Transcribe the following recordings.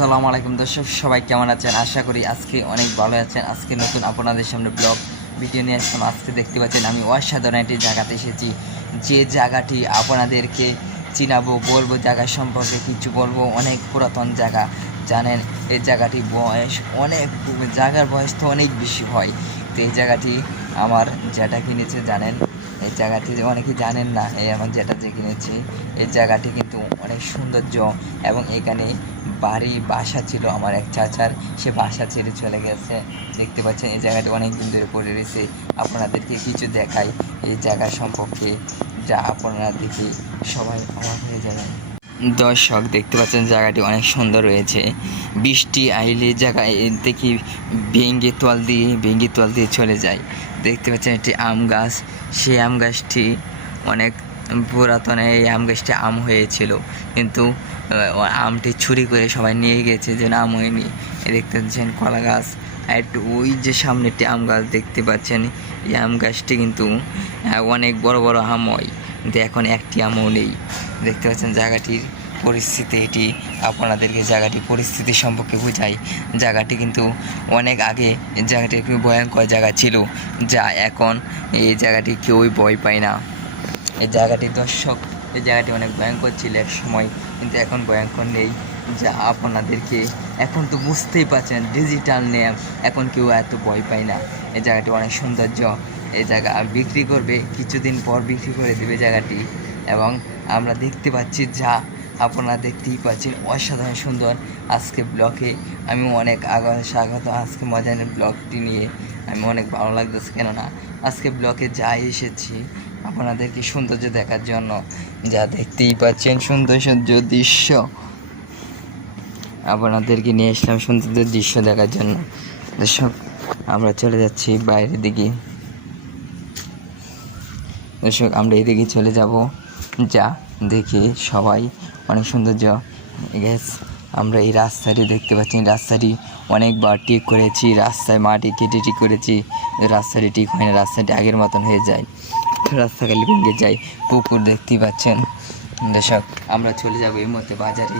আসসালামু আলাইকুম দর্শক, সবাই কেমন আছেন? আশা করি আজকে অনেক ভালো আছেন। আজকে নতুন আপনাদের সামনে ব্লগ, ভিডিও নিয়ে আসলাম। আজকে দেখতে পাচ্ছেন আমি অসাধারণ একটি জায়গাতে এসেছি। যে জায়গাটি আপনাদেরকে চিনাবো, বলব, জায়গা সম্পর্কে কিছু বলব, অনেক পুরাতন জায়গা, জানেন? এই জায়গাটি বয়স অনেক, জায়গার বয়স তো অনেক বেশি হয়। তো এই জায়গাটি আমার যেটা কিনেছে জানেন? এই জায়গাটি অনেকে জানেন না, এই আমার যেটা যে কিনেছি এই জায়গাটি কিন্তু অনেক সৌন্দর্য এবং এখানে বাড়ি, বাসা ছিল আমার এক চাচার, সে বাসা ছেড়ে চলে গেছে। দেখতে পাচ্ছেন, এই জায়গাটি অনেক দিন ধরে পড়ে রয়েছে। আপনাদেরকে কিছু দেখাই, এই জায়গা সম্পর্কে, যা আপনারা দেখে সবাই অবাক হয়ে যাবেন। দর্শক দেখতে পাচ্ছেন, জায়গাটি অনেক সুন্দর রয়েছে। বৃষ্টি আইলে জায়গায় দেখি ভেঙ্গে তোয়াল দিয়ে ভেঙ্গে তোয়াল দিয়ে চলে যায়। দেখতে পাচ্ছেন একটি আম গাছ, সেই আম গাছটি অনেক পুরাতন, এই আম গাছটি আম হয়েছিল। কিন্তু আমটি চুরি করে সবাই নিয়ে গেছে, যেন আম হয়নি। দেখতে পাচ্ছেন কলা গাছ, আর একটু ওই যে সামনে একটি আম গাছ দেখতে পাচ্ছেন। এই আম গাছটি কিন্তু অনেক বড় বড় আম হয় কিন্তু এখন একটি আমও নেই। দেখতে পাচ্ছেন জায়গাটির পরিস্থিতি, এটি আপনাদেরকে জায়গাটির পরিস্থিতি সম্পর্কে বোঝাই। জায়গাটি কিন্তু অনেক আগে জায়গাটি একটু ভয়ঙ্কর জায়গা ছিল, যা এখন এই জায়গাটি কেউই ভয় পায় না। এই জায়গাটি দর্শক, এই জায়গাটি অনেক ভয়ঙ্কর ছিল এক সময়, কিন্তু এখন ভয়ঙ্কর নেই, যা আপনাদেরকে এখন তো বুঝতেই পারছেন ডিজিটাল নেম এখন কেউ এত ভয় পায় না। এই জায়গাটি অনেক সৌন্দর্য এই জায়গা বিক্রি করবে, কিছুদিন পর বিক্রি করে দেবে জায়গাটি। এবং আমরা দেখতে পাচ্ছি যা আপনারা দেখতেই পাচ্ছেন, অসাধারণ সুন্দর আজকে ব্লকে। আমি অনেক আগা, স্বাগত আজকে মজার ব্লগটি নিয়ে। আমি অনেক ভালো লাগতেছে, কেননা আজকে ব্লকে যা এসেছি, আপনাদেরকে সৌন্দর্য দেখার জন্য। যা দেখতেই পাচ্ছেন সুন্দর সুন্দর দৃশ্য। আপনাদেরকে নিয়ে এসলাম সৌন্দর্য দৃশ্য দেখার জন্য। দর্শক, আমরা চলে যাচ্ছি বাইরের দিকে। দর্শক, আমরা এদিকে চলে যাব। যা দেখি সবাই অনেক সৌন্দর্য। গ্যাস আমরা এই রাস্তাটি দেখতে পাচ্ছি। রাস্তাটি অনেকবার ঠিক করেছি। রাস্তায় মাটি কেটে ঠিক করেছি। রাস্তাটি ঠিক হয় না। রাস্তাটি আগের মতন হয়ে যায়। রাস্তা খালি ভেঙে যায়। পুকুর দেখতেই পাচ্ছেন। দর্শক, আমরা চলে যাব এই মধ্যে বাজারে।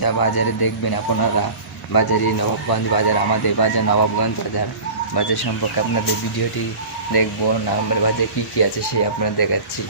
যা বাজারে দেখবেন আপনারা। বাজারে নবাবগঞ্জ বাজার, আমাদের বাজার নবাবগঞ্জ বাজার। বাজার সম্পর্কে আপনাদের ভিডিওটি দেখব না আমার বাজারে কী কী আছে সে আপনারা দেখাচ্ছি।